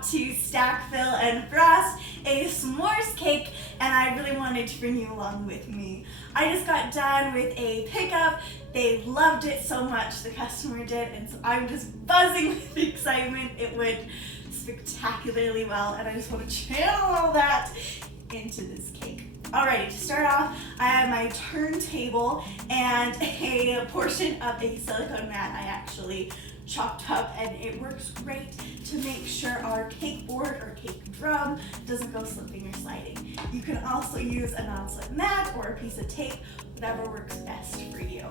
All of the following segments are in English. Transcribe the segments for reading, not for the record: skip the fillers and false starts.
about to stack, fill, and frost a s'mores cake, and I really wanted to bring you along with me. I just got done with a pickup. They loved it so much, the customer did, and so I'm just buzzing with excitement. It went spectacularly well, and I just want to channel all that into this cake. Alrighty, to start off, I have my turntable and a portion of a silicone mat I actually chopped up, and it works great to make sure our cake board or cake drum doesn't go slipping or sliding. You can also use a non-slip mat or a piece of tape, whatever works best for you.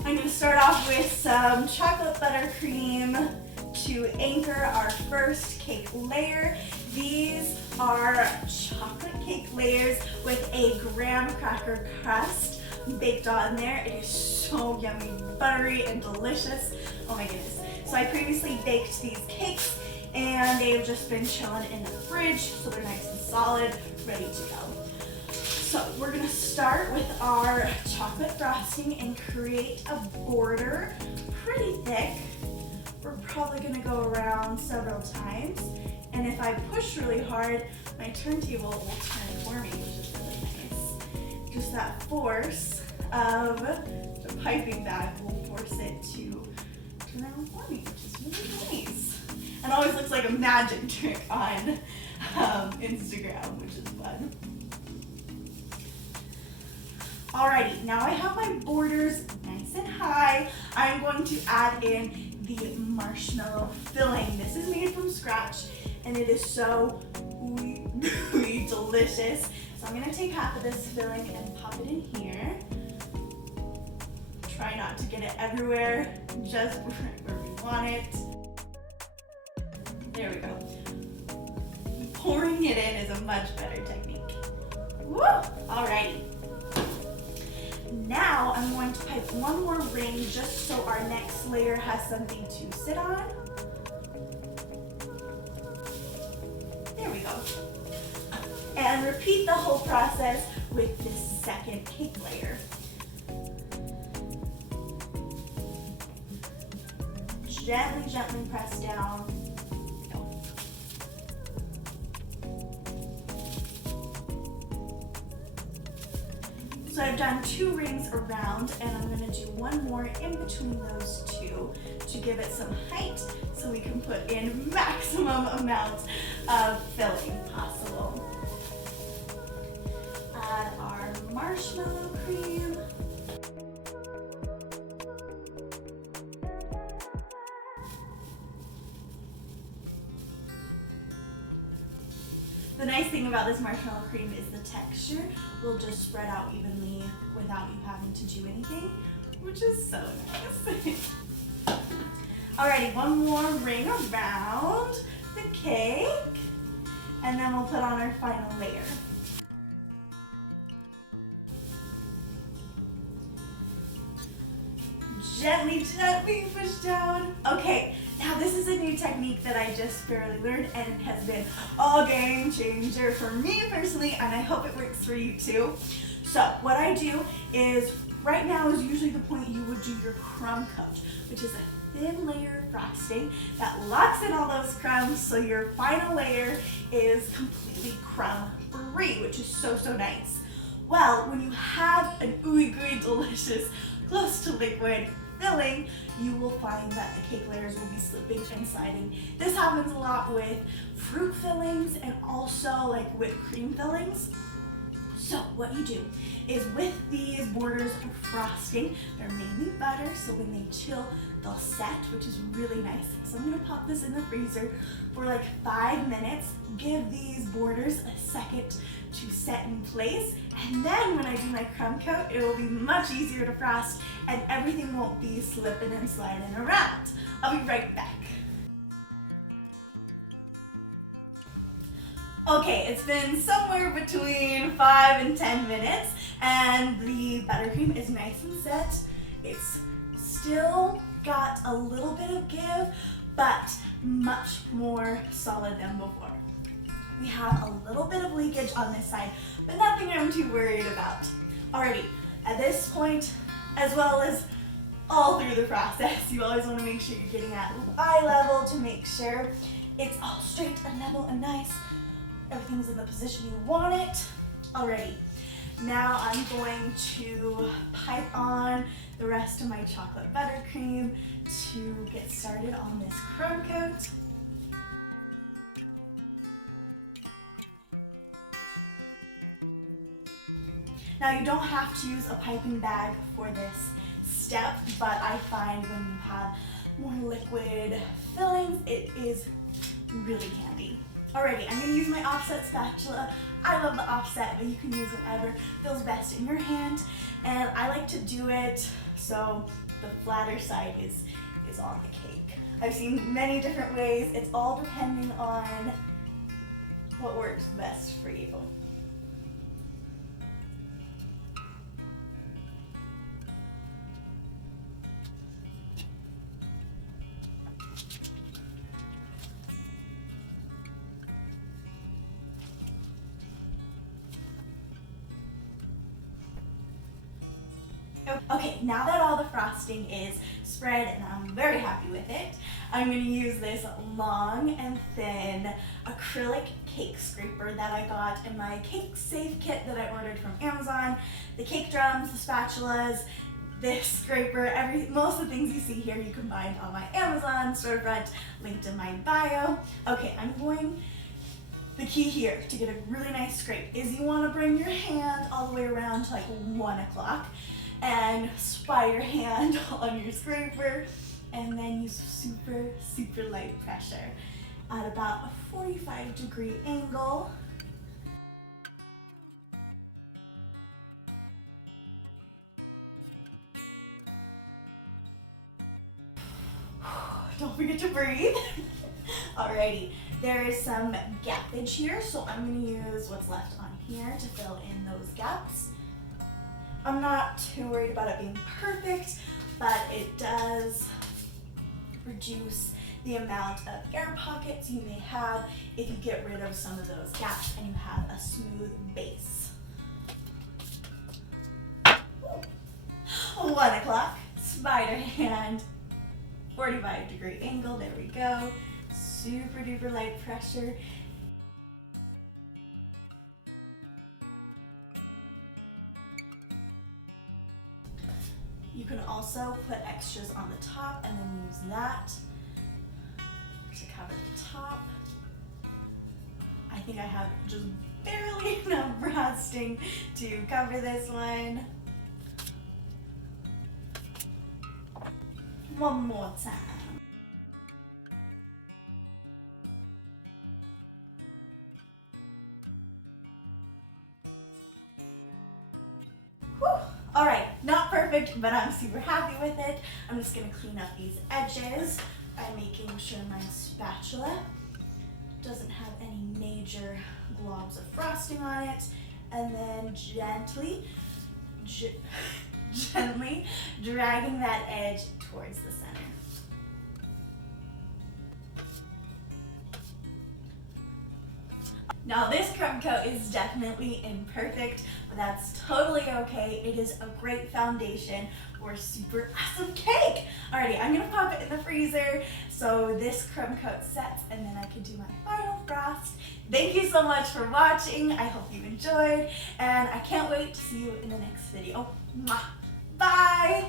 I'm going to start off with some chocolate buttercream to anchor our first cake layer. These are chocolate cake layers with a graham cracker crust baked on there. It is so yummy, buttery, and delicious. Oh my goodness. So I previously baked these cakes and they've just been chilling in the fridge, so they're nice and solid, ready to go. So we're gonna start with our chocolate frosting and create a border pretty thick. We're probably gonna go around several times, and if I push really hard, my turntable will turn for me, which is really nice. Just that force of the piping bag will force it to turn around for me, which is really nice. And always looks like a magic trick on Instagram, which is fun. Alrighty, now I have my borders nice and high. I'm going to add in the marshmallow filling. This is made from scratch and it is so gooey delicious. So I'm gonna take half of this filling and pop it in here. Try not to get it everywhere, just right where we want it. There we go. Pouring it in is a much better technique. Woo! Alrighty. Now I'm going to pipe one more ring just so our next layer has something to sit on. There we go. And repeat the whole process with this second cake layer. Gently, gently press down. So I've done 2 rings around, and I'm going to do one more in between those 2 to give it some height so we can put in maximum amount of filling possible. Add our marshmallow cream. The nice thing about this marshmallow cream is the texture will just spread out evenly without you having to do anything, which is so nice. Alrighty, one more ring around the cake, and then we'll put on our final layer. Gently, gently push down. Okay. Now this is a new technique that I just barely learned, and it has been a game changer for me personally, and I hope it works for you too. So what I do is, right now is usually the point you would do your crumb coat, which is a thin layer of frosting that locks in all those crumbs, so your final layer is completely crumb free, which is so, so nice. Well, when you have an ooey gooey delicious, close to liquid filling, you will find that the cake layers will be slipping and sliding. This happens a lot with fruit fillings and also like whipped cream fillings. So what you do is, with these borders of frosting, they're mainly butter, so when they chill, they'll set, which is really nice. So I'm gonna pop this in the freezer for like 5 minutes, give these borders a second to set in place, and then when I do my crumb coat, it will be much easier to frost and everything won't be slipping and sliding around. I'll be right back. Okay, it's been somewhere between 5 and 10 minutes, and the buttercream is nice and set. It's still got a little bit of give, but much more solid than before. We have a little bit of leakage on this side, but nothing I'm too worried about. Alrighty, at this point, as well as all through the process. You always want to make sure you're getting at eye level to make sure it's all straight and level and nice. Everything's in the position you want it. Alrighty, now I'm going to pipe on the rest of my chocolate buttercream to get started on this crumb coat. Now you don't have to use a piping bag for this step, but I find when you have more liquid fillings, it is really handy. Alrighty, I'm going to use my offset spatula. I love the offset, but you can use whatever feels best in your hand. And I like to do it so the flatter side is on the cake. I've seen many different ways. It's all depending on what works best for you. Okay, now that all the frosting is spread and I'm very happy with it, I'm going to use this long and thin acrylic cake scraper that I got in my Cake Safe kit that I ordered from Amazon. The cake drums, the spatulas, this scraper, most of the things you see here you can find on my Amazon storefront, linked in my bio. Okay, the key here to get a really nice scrape is you want to bring your hand all the way around to like 1 o'clock and spider hand on your scraper, and then use super, super light pressure at about a 45-degree angle. Don't forget to breathe. Alrighty, there is some gappage here, so I'm going to use what's left on here to fill in those gaps. I'm not too worried about it being perfect, but it does reduce the amount of air pockets you may have if you get rid of some of those gaps and you have a smooth base. Ooh. 1 o'clock, spider hand, 45-degree angle, there we go. Super duper light pressure. You can also put extras on the top and then use that to cover the top. I think I have just barely enough frosting to cover this one. One more time. All right, not perfect, but I'm super happy with it. I'm just gonna clean up these edges by making sure my spatula doesn't have any major globs of frosting on it, and then gently dragging that edge towards the center. Now this crumb coat is definitely imperfect, but that's totally okay. It is a great foundation for a super awesome cake. Alrighty, I'm gonna pop it in the freezer so this crumb coat sets, and then I can do my final frost. Thank you so much for watching. I hope you enjoyed, and I can't wait to see you in the next video. Mwah. Bye!